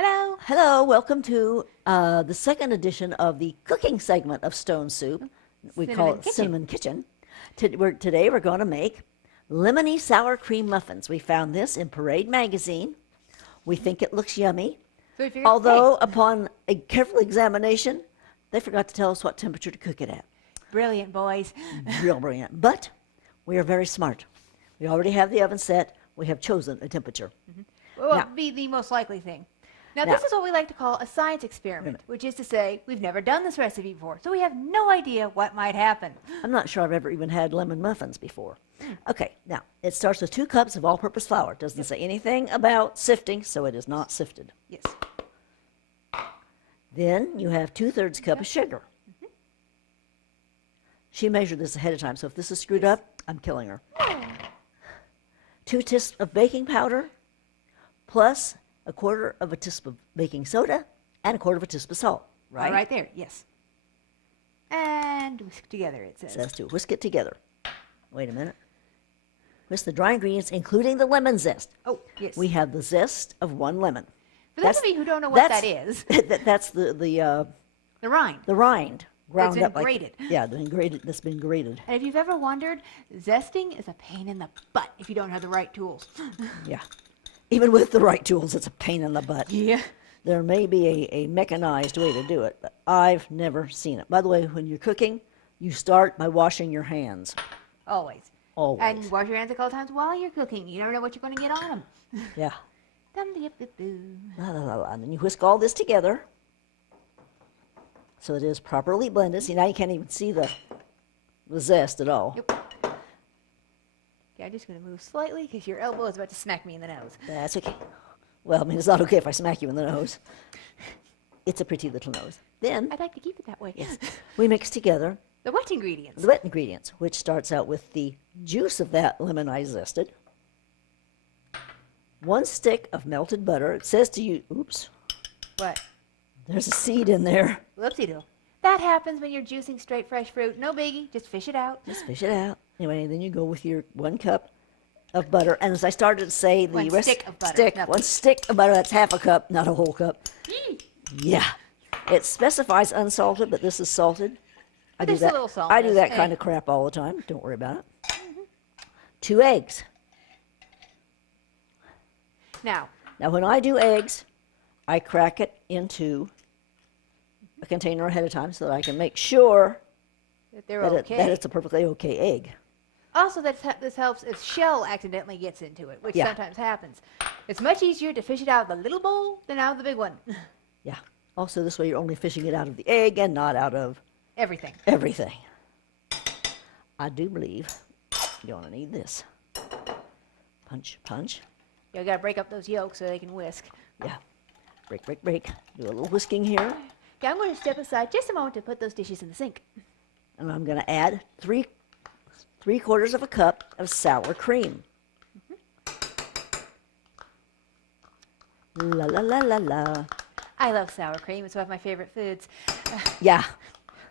Hello. Hello, welcome to the second edition of the cooking segment of Stone Soup. We call it Cinnamon Kitchen. Today we're going to make lemony sour cream muffins. We found this in Parade magazine. We think it looks yummy. So Although upon a careful examination, they forgot to tell us what temperature to cook it at. Brilliant, boys. Real brilliant. But we are very smart. We already have the oven set. We have chosen a temperature. Well, what would be the most likely thing? Now, this is what we like to call a science experiment, which is to say we've never done this recipe before, so we have no idea what might happen. I'm not sure I've ever even had lemon muffins before. Okay, now, it starts with 2 cups of all-purpose flour. It doesn't say anything about sifting, so it is not sifted. Yes. Then you have 2/3 cup of sugar. She measured this ahead of time, so if this is screwed up, I'm killing her. 2 teaspoons of baking powder, plus 1/4 of a teaspoon of baking soda, and 1/4 of a teaspoon of salt. Right? Right there, yes. And whisk together, it says. It says to whisk it together. Wait a minute. Whisk the dry ingredients, including the lemon zest. Oh, yes. We have the zest of 1 lemon. For those of you who don't know what that is, that's the rind. the rind ground That's up been like grated. yeah, that's been grated. And if you've ever wondered, zesting is a pain in the butt if you don't have the right tools. Yeah, even with the right tools, it's a pain in the butt. Yeah. There may be a mechanized way to do it, but I've never seen it. By the way, when you're cooking, you start by washing your hands. Always. Always. And wash your hands a couple times while you're cooking. You never know what you're going to get on them. Yeah. Dum-de-up-de-boo. La, la, la, la. And then you whisk all this together so it is properly blended. See, now you can't even see the zest at all. Yep. Okay, I'm just going to move slightly because your elbow is about to smack me in the nose. That's okay. Well, I mean, it's not okay if I smack you in the nose. It's a pretty little nose. Then, I'd like to keep it that way. yes, we mix together The wet ingredients. the wet ingredients, which starts out with the juice of that lemon I zested, 1 stick of melted butter. It says to you, oops, What? there's a seed in there. Whoopsie-doo. That happens when you're juicing straight fresh fruit. No biggie. Just fish it out. Just fish it out. Anyway, then you go with your 1 cup of butter. And as I started to say, the 1 rest stick of butter. 1 stick of butter. That's half a cup, not a whole cup. Yeah. It specifies unsalted, but this is salted. I do there's a that. little salt I in do this, that eh? kind of crap all the time. Don't worry about it. 2 eggs. Now, Now, when I do eggs, I crack it into a container ahead of time so that I can make sure that they're that, okay. that it's a perfectly okay egg. Also, this helps if shell accidentally gets into it, which Yeah. sometimes happens. It's much easier to fish it out of the little bowl than out of the big one. Yeah. Also, this way you're only fishing it out of the egg and not out of Everything. everything. I do believe you're going to need this. Punch, punch. You got to break up those yolks so they can whisk. Yeah. Break, break, break. Do a little whisking here. Okay, I'm going to step aside just a moment to put those dishes in the sink. And I'm going to add 3/4 of a cup of sour cream. La la la la la. I love sour cream. It's one of my favorite foods, Yeah.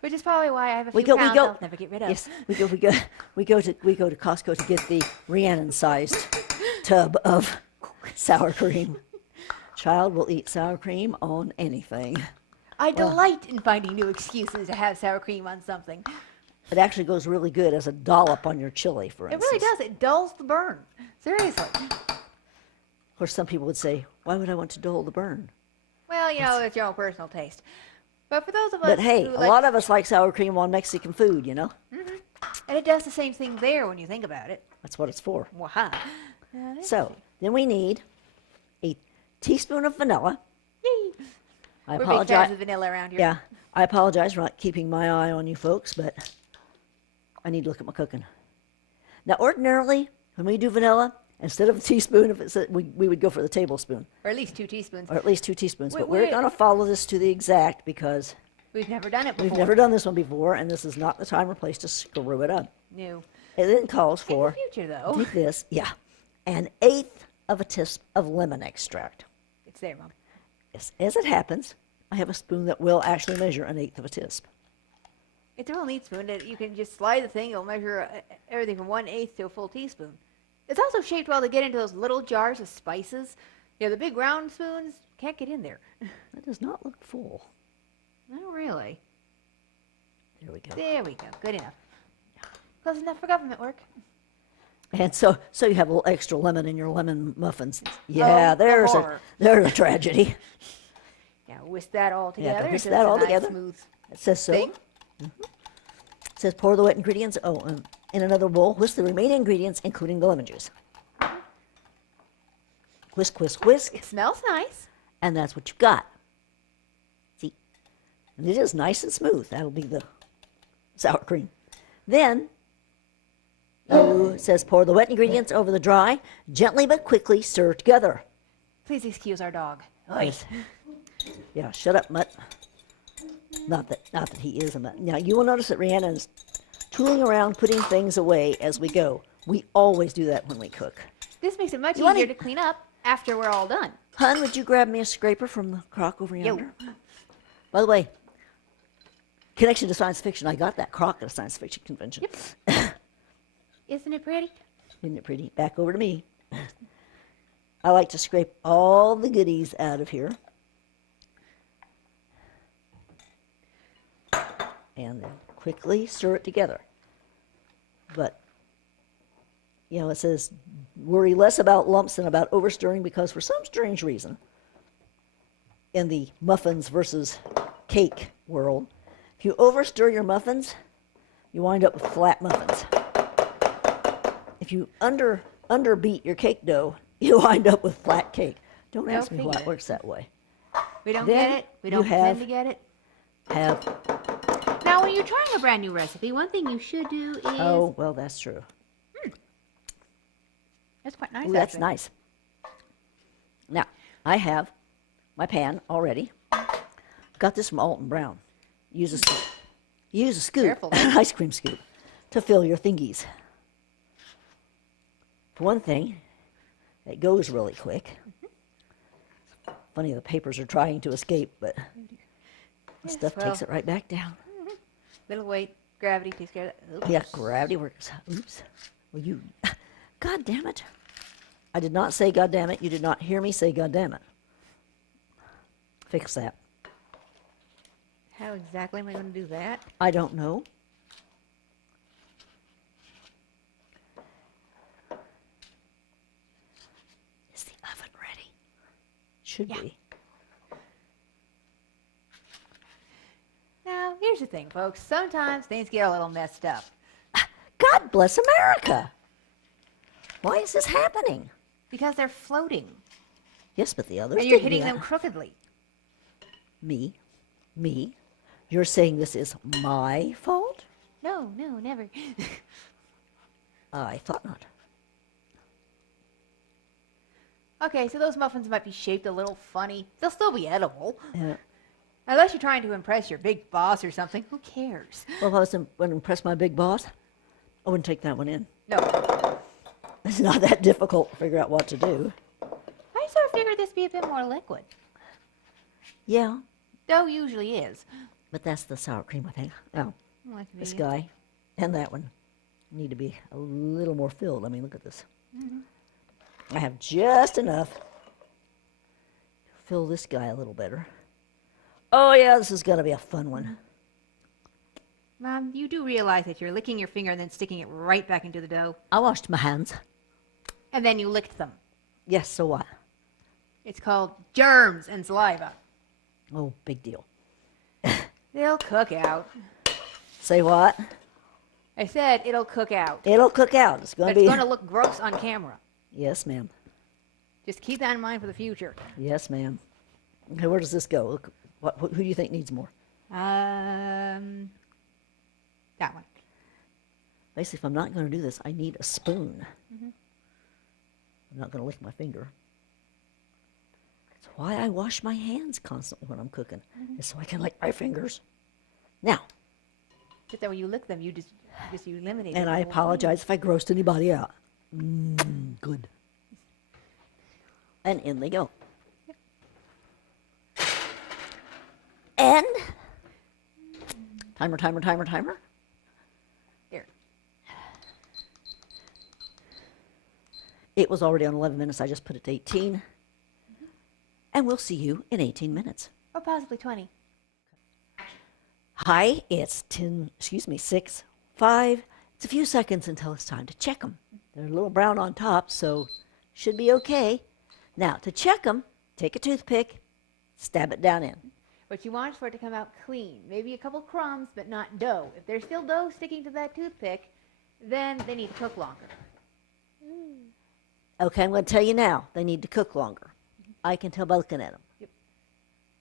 which is probably why I have a We few go- we pounds go- I'll never get rid of. Yes, we go to Costco to get the Rhiannon-sized tub of sour cream. Child will eat sour cream on anything. I delight in finding new excuses to have sour cream on something. It actually goes really good as a dollop on your chili, for It instance. really does. It dulls the burn. Seriously. Of course, some people would say, "Why would I want to dull the burn?" Well, you know, it's your own personal taste. But for those of us But hey, who a like, lot of us like sour cream on Mexican food. You know, and it does the same thing there when you think about it. that's what it's for. Waha. So then we need a teaspoon of vanilla. Yay. I We're big fans apologize. of vanilla around here. Yeah, I apologize for not keeping my eye on you folks, but I need to look at my cooking. Now, ordinarily, when we do vanilla, instead of a teaspoon, if it's we would go for the tablespoon, Or at least 2 teaspoons. or at least 2 teaspoons. Wait, But we're wait. going to follow this to the exact because We've never done it before. we've never done this one before, and this is not the time or place to screw it up. No. It then calls In the for, future, though. take this, yeah, 1/8 of a teaspoon of lemon extract. It's there, Mom. Yes, as it happens, I have a spoon that will actually measure 1/8 of a teaspoon. It's a real neat spoon that you can just slide the thing. It'll measure everything from 1/8 to a full teaspoon. It's also shaped well to get into those little jars of spices. Yeah, the big round spoons can't get in there. That does not look full. No, really. There we go. There we go. Good enough. Close enough for government work. And so you have a little extra lemon in your lemon muffins. Yeah, Oh, there's horror. a tragedy. Yeah, whisk that all together. whisk so that it's a all nice together. Smooth It says so. thing. It says pour the wet ingredients in another bowl. Whisk the remaining ingredients, including the lemon juice. Whisk, whisk, whisk. It smells nice. And that's what you've got. See? And it is nice and smooth. That'll be the sour cream. Then, it says pour the wet ingredients over the dry. Gently but quickly stir together. Please excuse our dog. Yes. Yeah, shut up, Mutt. Not that he is a mutt. Now, you will notice that Rhiannon is tooling around, putting things away as we go. We always do that when we cook. This makes it much You easier wanna- to clean up after we're all done. Hun, would you grab me a scraper from the crock over yonder? By the way, connection to science fiction, I got that crock at a science fiction convention. Isn't it pretty? Isn't it pretty? Back over to me. I like to scrape all the goodies out of here. And then quickly stir it together. But, you know, it says worry less about lumps than about overstirring, because for some strange reason, in the muffins versus cake world, if you overstir your muffins, you wind up with flat muffins. If you underbeat your cake dough, you wind up with flat cake. Don't Go ask me why figure. it works that way. We don't Then get it. We you don't pretend have- to get it. Have Now, when you're trying a brand new recipe, one thing you should do is... oh, well, that's true. That's quite nice. Ooh, that's actually. nice. Now, I have my pan already. Got this from Alton Brown. Use a scoop, Careful. an ice cream scoop, to fill your thingies. For one thing, it goes really quick. Funny, the papers are trying to escape, but the Yes, stuff well. takes it right back down. Little weight, gravity takes care of that. Oops. Yeah, gravity works. Oops. Well, you, God damn it. I did not say God damn it. You did not hear me say God damn it. Fix that. How exactly am I going to do that? I don't know. Is the oven ready? Should Yeah. be. Now, here's the thing, folks. Sometimes things get a little messed up. God bless America. Why is this happening? Because they're floating. Yes, but the others And you're didn't hitting do them that. crookedly. Me? You're saying this is my fault? No, never. I thought not. Okay, so those muffins might be shaped a little funny. They'll still be edible. Yeah. Unless you're trying to impress your big boss or something. Who cares? Well, if I was going to impress my big boss, I wouldn't take that one in. No. It's not that difficult to figure out what to do. I sort of figured this would be a bit more liquid. Yeah, Dough usually is. but that's the sour cream, I think. Oh, Like this me. guy and that one need to be a little more filled. I mean, look at this. I have just enough to fill this guy a little better. Oh, yeah, this is going to be a fun one. Mom, you do realize that you're licking your finger and then sticking it right back into the dough. I washed my hands. And then you licked them. Yes, so what? It's called germs and saliva. Oh, big deal. They'll cook out. Say what? I said it'll cook out. It'll cook out. It's going But to it's be. going to look gross on camera. Yes, ma'am. Just keep that in mind for the future. Yes, ma'am. Okay, where does this go? Look, who do you think needs more? That one. Basically, if I'm not going to do this, I need a spoon. I'm not going to lick my finger. That's why I wash my hands constantly when I'm cooking, is so I can lick my fingers. Now, Just that when you lick them, you just eliminate and the I whole thing. apologize if I grossed anybody out. Good. And in they go. And timer. There. It was already on 11 minutes. I just put it to 18. and we'll see you in 18 minutes. Or possibly 20. Hi, it's 6, 5. It's a few seconds until it's time to check them. They're a little brown on top, so should be okay. Now, to check them, take a toothpick, stab it down in. What you want is for it to come out clean. Maybe a couple crumbs, but not dough. If there's still dough sticking to that toothpick, then they need to cook longer. Okay, I'm going to tell you now. They need to cook longer. I can tell by looking at them. Yep.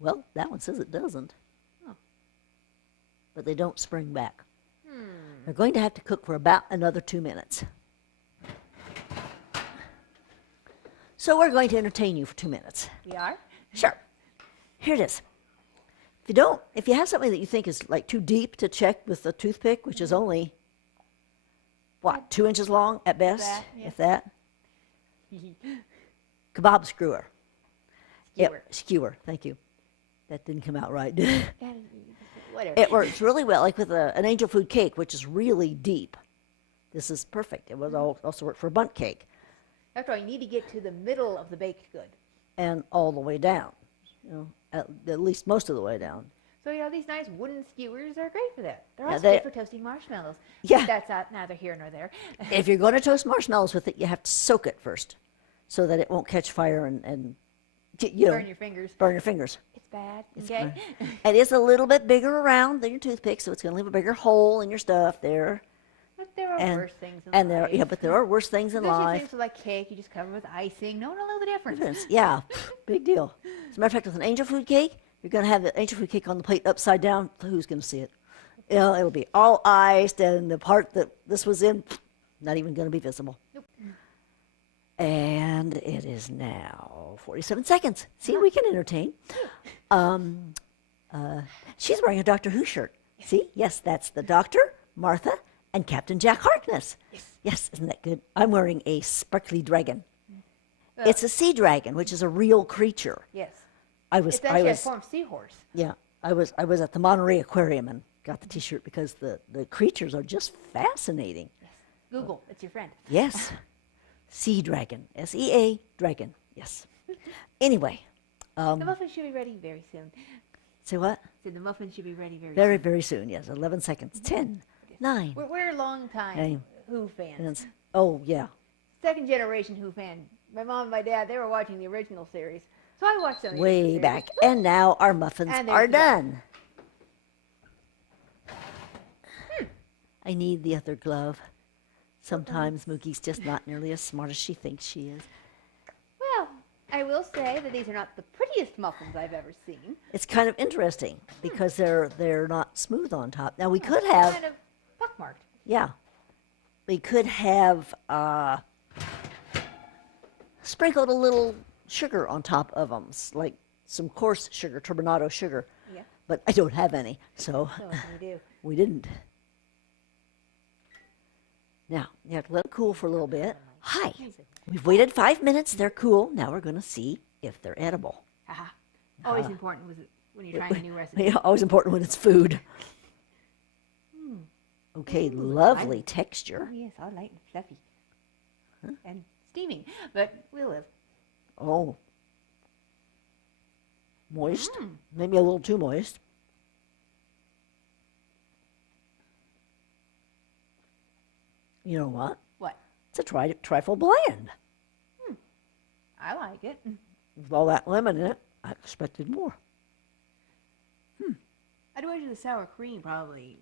Well, that one says it doesn't. Oh. But they don't spring back. They're going to have to cook for about another 2 minutes. So we're going to entertain you for 2 minutes. We are? Sure. Here it is. If you have something that you think is like too deep to check with a toothpick, which is only, 2 inches long at best, if that. Kebab skewer. Skewer. Skewer, thank you. That didn't come out right, did it? Whatever. It works really well, like with an angel food cake, which is really deep. This is perfect. It would also work for a bundt cake. After all, you need to get to the middle of the baked good. And all the way down, at least most of the way down. So, these nice wooden skewers are great for that. They're Yeah, also good for toasting marshmallows. Yeah. But that's neither here nor there. If you're going to toast marshmallows with it, you have to soak it first so that it won't catch fire and Burn your fingers. Burn your fingers. It's bad, okay? It is a little bit bigger around than your toothpick, so it's going to leave a bigger hole in your stuff there. But there are worse things in And life. but there are worse things in Especially life. things like cake, you just cover with icing. No one will know the difference. Yeah, big deal. As a matter of fact, with an angel food cake, you're going to have the angel food cake on the plate upside down. Who's going to see it? It'll be all iced, and the part that this was in, not even going to be visible. Nope. And it is now 47 seconds. See, we can entertain. She's wearing a Doctor Who shirt. See? Yes, that's the Doctor, Martha, and Captain Jack Harkness. Yes, isn't that good? I'm wearing a sparkly dragon. It's a sea dragon, which is a real creature. Yes. It's actually a form of seahorse. Yeah, I was at the Monterey Aquarium and got the T-shirt because the creatures are just fascinating. Yes. Google, it's your friend. Yes, sea dragon, S-E-A dragon. Yes. Anyway, The muffin should be ready very soon. say what? So the muffin should be ready very Very soon. very soon. Yes, 11 seconds. 10, 9. We're long time Nine. Who fans. Oh yeah. Second generation Who fan. My mom and my dad, they were watching the original series. So I watched some of the Way original back. series. And now our muffins And there's are the back. done. I need the other glove. Sometimes Mookie's just not nearly as smart as she thinks she is. Well, I will say that these are not the prettiest muffins I've ever seen. It's kind of interesting because they're not smooth on top. Now we could have, Kind of pockmarked. yeah, we could have sprinkled a little sugar on top of them, like some coarse sugar, turbinado sugar. Yeah. But I don't have any, so So what can we do? we didn't. Now, you have to let them cool for a little bit. Hi. We've waited 5 minutes. They're cool. Now we're going to see if they're edible. Haha. Always important when you're trying a new recipe. Yeah, always important when it's food. Okay, lovely texture. Oh, yes, all light and fluffy. And steaming, but we'll live. Oh. Moist. Maybe a little too moist. You know what? What? It's a trifle bland. I like it. With all that lemon in it, I expected more. I'd wager the sour cream probably,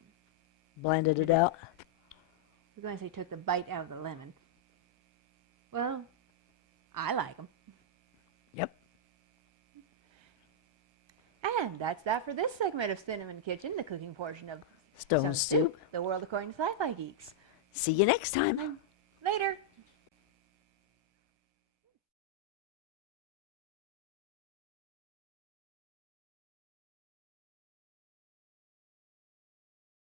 Blanded it out. we're going to say took the bite out of the lemon. Well, I like them. Yep. And that's that for this segment of Cinnamon Kitchen, the cooking portion of Stone Soup. the world according to Sci-Fi Geeks. See you next time. Later.